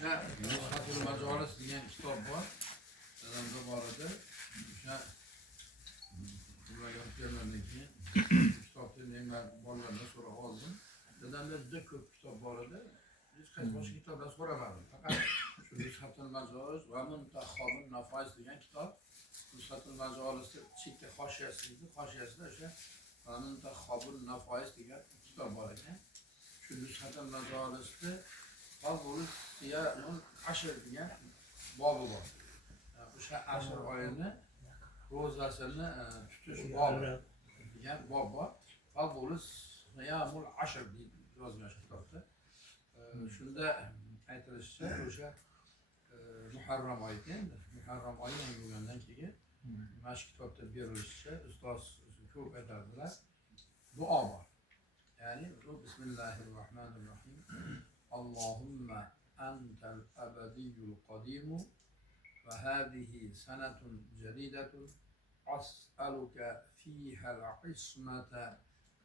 o'sha Nushatul Majolis degan kitob bor. Dadamda bor edi. O'sha ularga o'tganlardan keyin kitobni men bolalardan so'rab oldim. Dadamda juda ko'p kitob bor edi. Hech qaysi boshqa kitoblar so'ramadim. Faqat shu Nushatul Majolis va Muntaxhabun Nafais degan kitob. Nushatul Majolisni chekka hoshiyasida o'sha Muntaxhabun Nafais degan kitob bor ekan. Shu Nushatul Majolisni Qabul Siyamul Ashr degan bobi bor. O'sha ashr oyini ro'zasini tutish bobi degan bob bor. Qabul Siyamul Ashr deb yozilgan kitobda. Shunda aytilishicha o'sha Muharram oyi ekan. Muharram oyi yangi bo'lgandan keyin mana shu kitobda berilishicha ustoz ko'p aytadilar. Duo bor. Ya'ni Bismillahirrohmanirrohim. Allahumma antal abadiyyul qadimu ve hadihi sanatun jadidatun as'aluka fiha al-ismata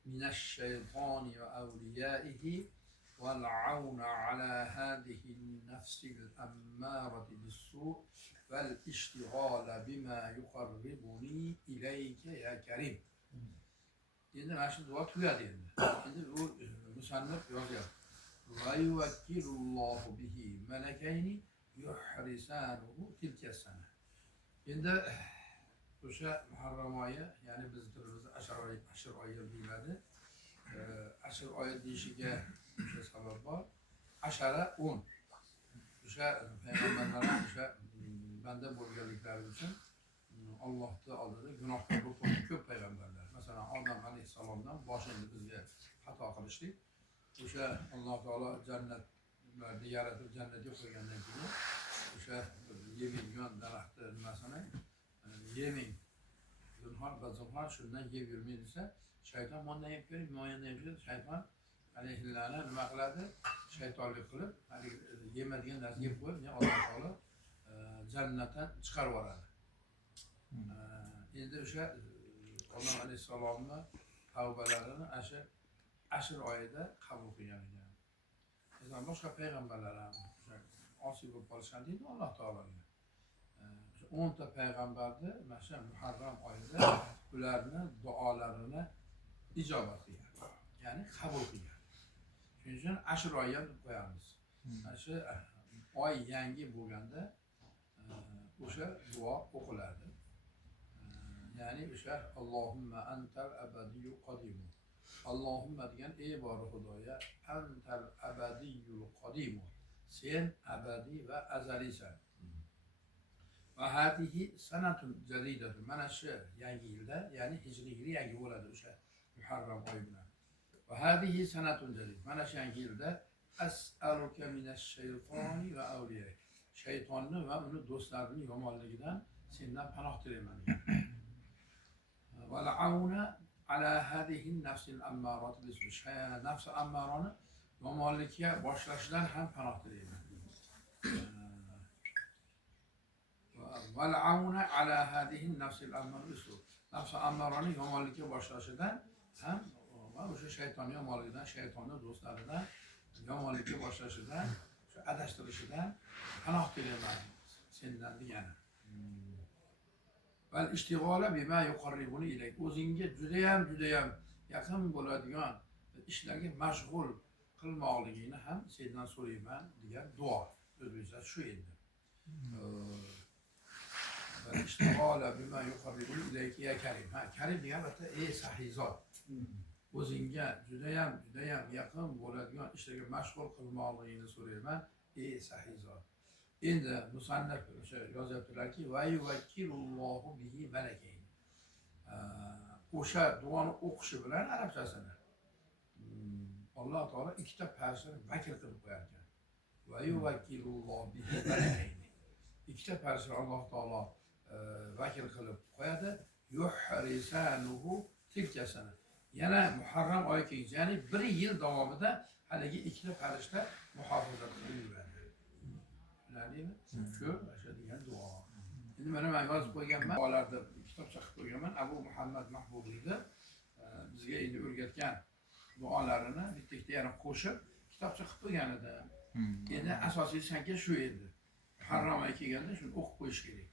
minash-şeytani ve awliyaihi والعون على هذه النفس الأمارة بالسوء والاشتغال بما يقربني إليك يا كريم. Endi mana shu duo tugadi endi. Endi bu musannif yozadi. Va yuvakkilullohu bihi malakayni yuhrisanuhu tilka sana. Endi o'sha Muharram oyi, ya'ni biz tilimizda ashr oyi deyiladi. Ashr oyi deyishiga o'sha sabab bor. Ashara 10. O'sha payg'ambarlar o'sha banda bo'lganliklari uchun Allohning oldida gunohkor bo'lgan ko'p payg'ambarlar. Masalan, Odam alayhissalomdan boshida bizga xato qilishlik. O'sha Alloh taolo jannatlarni yaratib jannatga qo'ygandan keyin o'sha yemaydigan daraxtni nimasini yemang. Zinhor shundan yeb yurmay desa, shayton bundan yeb ko'ring, mo'yandan yeb ko'ring, shayton alayhillani nima qiladi? Shaytonlik qilib, yemadigan narsa yeb qo'yib, Alloh taolo jannatdan chiqarib yuboradi. Endi o'sha Odam alayhissalomni tavbalarini ashr oyida qabul qilgan ekan. Endi boshqa payg'ambarlar ham o'sha osiy bo'lib qolishgan deydi Alloh taologa. O'sha 10 ta payg'ambarni mana shu Muharram oyida ularni duolarini ijobat qilgan. Ya'ni qabul qilgan. Shuning uchun ashr oyi ham deb qo'yamiz. Mana shu oy yangi bo'lganda o'sha duo o'qiladi. Ya'ni o'sha Allohumma antal abadiyyul qadim. Allohumma degan ey bor Xudoya, antal abadiyyul qadim. Sen abadiy va azalisan. Va hadihi sanatun jadidatun. Mana shu yangi yilda, ya'ni hijriy yil yangi bo'ladi o'sha Muharram oyi bilan. Va hadihi sanatun jadid. Mana shu yangi yilda as'aluka minash-shaytoni va awliyai. Shaytonni va uni do'stlarining yomonligidan sendan panoh tilayman degan. Val'auna ala hadihi nafsil ammarat bisu. Nafs ammarani yomonlikka boshlashdan ham panoh tilayman. Val'auna ala hadihi nafsil ammarat bisu. Nafs ammarani yomonlikka boshlashidan ham va o'sha shayton yomonligidan, shaytonning do'stlaridan yomonlikka boshlashidan, shu adashtirishidan panoh tilayman sendan degani. Val ishtig'ola bima yuqarribuni ilayk. O'zingga juda ham yaqin bo'ladigan ishlarga mashg'ul qilmoqligingni ham sendan so'rayman degan duo. O'zbekcha shu endi. Val ishtig'ola bima yuqarribuni ilayk ya karim. Ha, karim degan albatta ey sahizot. O'zingga juda ham yaqin bo'ladigan ishlarga mashg'ul qilmoqligingni so'rayman ey sahizot. Endi musannif o'sha yozyaptilarki va yuvakkilullohu bihi malakayn. O'sha duoni o'qishi bilan arabchasini Alloh taolo ikkita farishani vakil qilib qo'yar ekan. Va yuvakkilullohu bihi malakayn. Ikkita farishani Alloh taolo vakil qilib qo'yadi. Yuhrisanuhu tilkasana. Yana Muharram oyi kelguncha, ya'ni 1 yil davomida haligi ikkita farishta muhofazat qilib yuradi. Shu o'sha degan duo. Endi mana men yozib qo'yganman, duolarni kitobcha qilib qo'yganman. Abu Muhammad Mahbubiyni bizga endi o'rgatgan duolarini bitta-bitta yana qo'shib kitobcha qilib qo'ygan edim. Endi asosiy sanki shu edi. Harramay kelganda shuni o'qib qo'yish kerak.